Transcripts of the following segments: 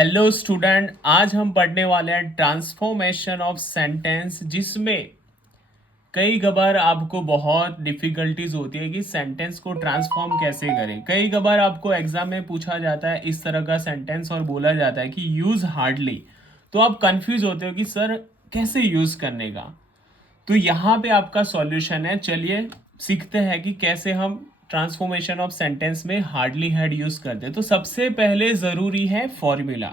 Hello student, आज हम पढ़ने वाले हैं ट्रांसफॉर्मेशन ऑफ सेंटेंस, जिसमें कई बार आपको बहुत डिफिकल्टीज होती है कि सेंटेंस को ट्रांसफॉर्म कैसे करें। कई बार आपको एग्जाम में पूछा जाता है इस तरह का सेंटेंस और बोला जाता है कि यूज हार्डली, तो आप कंफ्यूज होते हो कि सर कैसे यूज करने का। तो यहाँ पे आपका सॉल्यूशन है। चलिए सीखते हैं कि कैसे हम ट्रांसफॉर्मेशन ऑफ सेंटेंस में हार्डली हेड यूज करते हैं। तो सबसे पहले जरूरी है फॉर्मूला,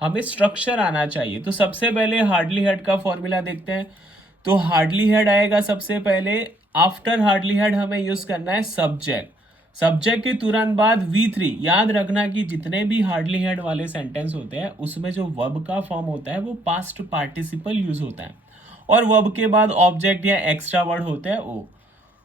हमें स्ट्रक्चर आना चाहिए। तो सबसे पहले हार्डली हेड का फॉर्मूला देखते हैं। तो हार्डली हेड आएगा सबसे पहले। आफ्टर हार्डली हेड हमें यूज करना है सब्जेक्ट। सब्जेक्ट के तुरंत बाद V3। याद रखना कि जितने भी हार्डली हेड वाले सेंटेंस होते हैं उसमें जो वर्ब का फॉर्म होता है वो पास्ट पार्टिसिपल यूज होता है, और वर्ब के बाद ऑब्जेक्ट या एक्स्ट्रा वर्ड होते हैं वो।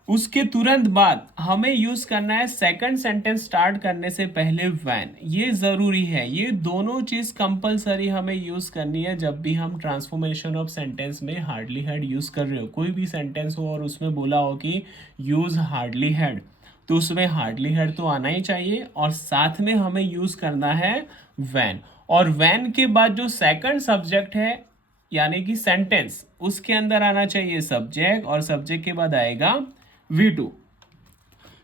उसके तुरंत बाद हमें यूज करना है सेकंड सेंटेंस स्टार्ट करने से पहले व्हेन। ये जरूरी है, ये दोनों चीज कंपलसरी हमें यूज करनी है जब भी हम ट्रांसफॉर्मेशन ऑफ सेंटेंस में हार्डली हेड यूज कर रहे हो। कोई भी सेंटेंस हो और उसमें बोला हो कि यूज हार्डली हेड, तो उसमें हार्डली हेड तो आना ही चाहिए, और साथ में हमें यूज करना है व्हेन। और व्हेन के बाद जो सेकंड सब्जेक्ट है यानी कि सेंटेंस, उसके अंदर आना चाहिए सब्जेक्ट, और सब्जेक्ट के बाद आएगा V2।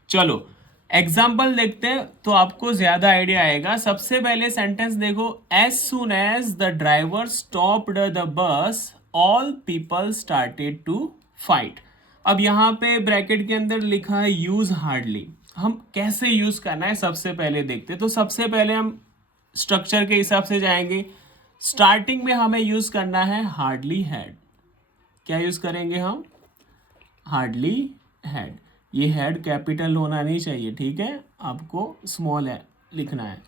चलो एग्जाम्पल देखते हैं तो आपको ज्यादा आइडिया आएगा। सबसे पहले सेंटेंस देखो, as soon as the driver stopped the bus all people started to fight. अब यहाँ पे ब्रैकेट के अंदर लिखा है यूज हार्डली। हम कैसे यूज करना है सबसे पहले देखते हैं। तो सबसे पहले हम स्ट्रक्चर के हिसाब से जाएंगे। स्टार्टिंग में हमें यूज करना है हार्डली हैड। क्या यूज करेंगे हम? Hardly had. ये हेड कैपिटल होना नहीं चाहिए, ठीक है, आपको स्मॉल है लिखना है।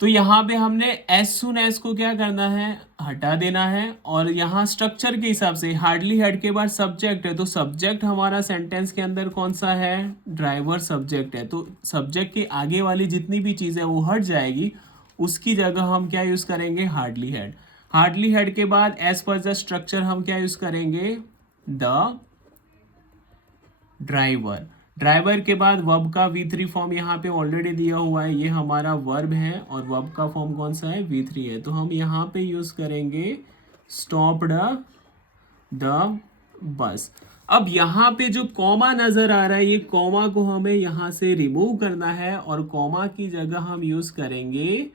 तो यहाँ पे हमने एज सुन एज को क्या करना है? हटा देना है। और यहाँ स्ट्रक्चर के हिसाब से हार्डली हेड के बाद सब्जेक्ट है, तो सब्जेक्ट हमारा सेंटेंस के अंदर कौन सा है? ड्राइवर सब्जेक्ट है। तो सब्जेक्ट के आगे वाली जितनी भी चीज़ है वो हट जाएगी, उसकी जगह हम क्या यूज़ करेंगे? Hardly head. हार्डली हेड के बाद एज पर द स्ट्रक्चर हम क्या यूज़ करेंगे? The driver. ड्राइवर के बाद वर्ब का V3 फॉर्म यहाँ पे ऑलरेडी दिया हुआ है, ये हमारा वर्ब है, और वर्ब का फॉर्म कौन सा है? V3 है। तो हम यहाँ पे यूज करेंगे स्टॉप्ड द बस। अब यहाँ पे जो कॉमा नजर आ रहा है, ये कॉमा को हमें यहाँ से रिमूव करना है, और कॉमा की जगह हम यूज करेंगे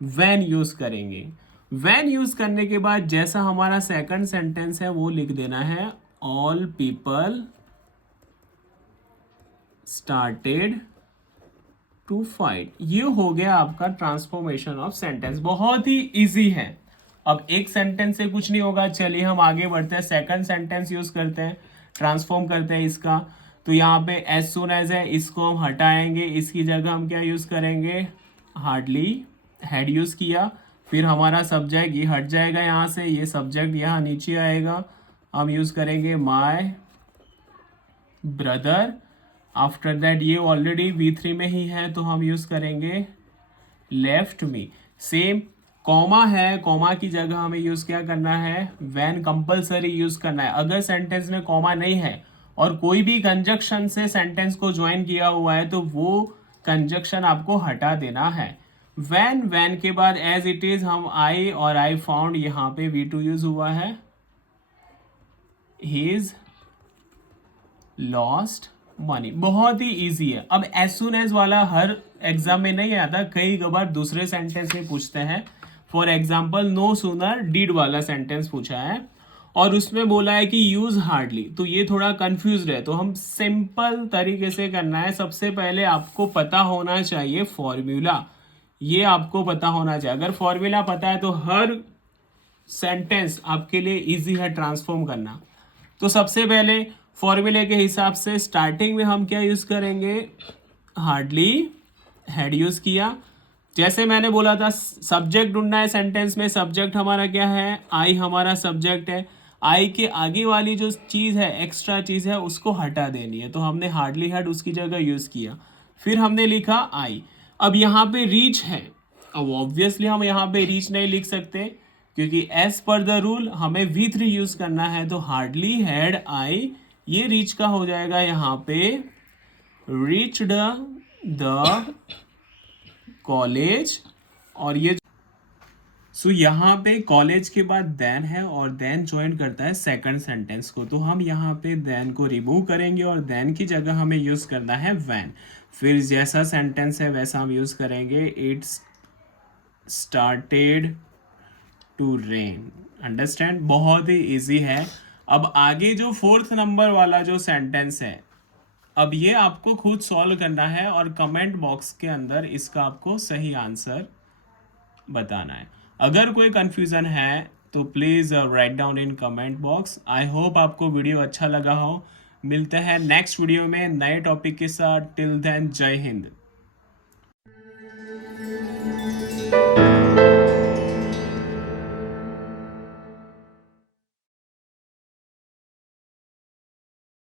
व्हेन यूज करेंगे। व्हेन यूज करने के बाद जैसा हमारा सेकंड सेंटेंस है वो लिख देना है, all people started to fight. ये हो गया आपका ट्रांसफॉर्मेशन ऑफ सेंटेंस। बहुत ही इजी है। अब एक सेंटेंस से कुछ नहीं होगा। चलिए हम आगे बढ़ते हैं, सेकंड सेंटेंस यूज करते हैं, ट्रांसफॉर्म करते हैं इसका। तो यहाँ पे एज सुन एज है, इसको हम हटाएंगे, इसकी जगह हम क्या यूज करेंगे? हार्डली हेड यूज किया। फिर हमारा सब्जेक्ट ये हट जाएगा यहाँ से, ये सब्जेक्ट यहाँ नीचे आएगा, हम यूज करेंगे माय ब्रदर। आफ्टर दैट ये ऑलरेडी V3 में ही है, तो हम यूज करेंगे लेफ्ट मी। सेम कॉमा है, कॉमा की जगह हमें यूज क्या करना है? व्हेन कंपलसरी यूज करना है। अगर सेंटेंस में कॉमा नहीं है और कोई भी कंजक्शन से सेंटेंस को ज्वाइन किया हुआ है, तो वो कंजक्शन आपको हटा देना है। व्हेन के बाद एज इट इज हम आई और आई फाउंड, यहाँ पे V2 यूज हुआ है। He's lost money. बहुत ही इजी है। अब एज सुन एज वाला हर एग्जाम में नहीं आता, कई बार दूसरे सेंटेंस में पूछते हैं। For example no sooner did वाला सेंटेंस पूछा है, और उसमें बोला है कि यूज हार्डली, तो ये थोड़ा कंफ्यूज है। तो हम सिंपल तरीके से करना है। सबसे पहले आपको पता होना चाहिए फॉर्मूला, ये आपको पता होना चाहिए। अगर फॉर्मूला पता है तो हर सेंटेंस आपके लिए इजी है ट्रांसफॉर्म करना। तो सबसे पहले फॉर्मूले के हिसाब से स्टार्टिंग में हम क्या यूज करेंगे? हार्डली हेड यूज किया। जैसे मैंने बोला था सब्जेक्ट ढूंढना है सेंटेंस में, सब्जेक्ट हमारा क्या है? आई हमारा सब्जेक्ट है। आई के आगे वाली जो चीज है, एक्स्ट्रा चीज है, उसको हटा देनी है, तो हमने हार्डली हेड उसकी जगह यूज किया। फिर हमने लिखा आई। अब यहाँ पे रीच है, अब ऑब्वियसली हम यहाँ पे रीच नहीं लिख सकते, क्योंकि एज पर द रूल हमें V3 यूज करना है। तो हार्डली हेड आई, ये रीच का हो जाएगा यहाँ पे रीच्ड द कॉलेज, और ये सो यहाँ पे कॉलेज के बाद देन है और देन ज्वाइन करता है सेकंड सेंटेंस को, तो हम यहाँ पे देन को रिमूव करेंगे और देन की जगह हमें यूज़ करना है व्हेन। फिर जैसा सेंटेंस है वैसा हम यूज़ करेंगे, it's started to rain. Understand, बहुत ही इजी है। अब आगे जो फोर्थ नंबर वाला जो सेंटेंस है, अब ये आपको खुद सॉल्व करना है और कमेंट बॉक्स के अंदर इसका आपको सही आंसर बताना है। अगर कोई कंफ्यूजन है तो please write down in comment box. I hope आपको वीडियो अच्छा लगा हो। मिलते हैं नेक्स्ट वीडियो में नए टॉपिक के साथ। टिल देन, जय हिंद।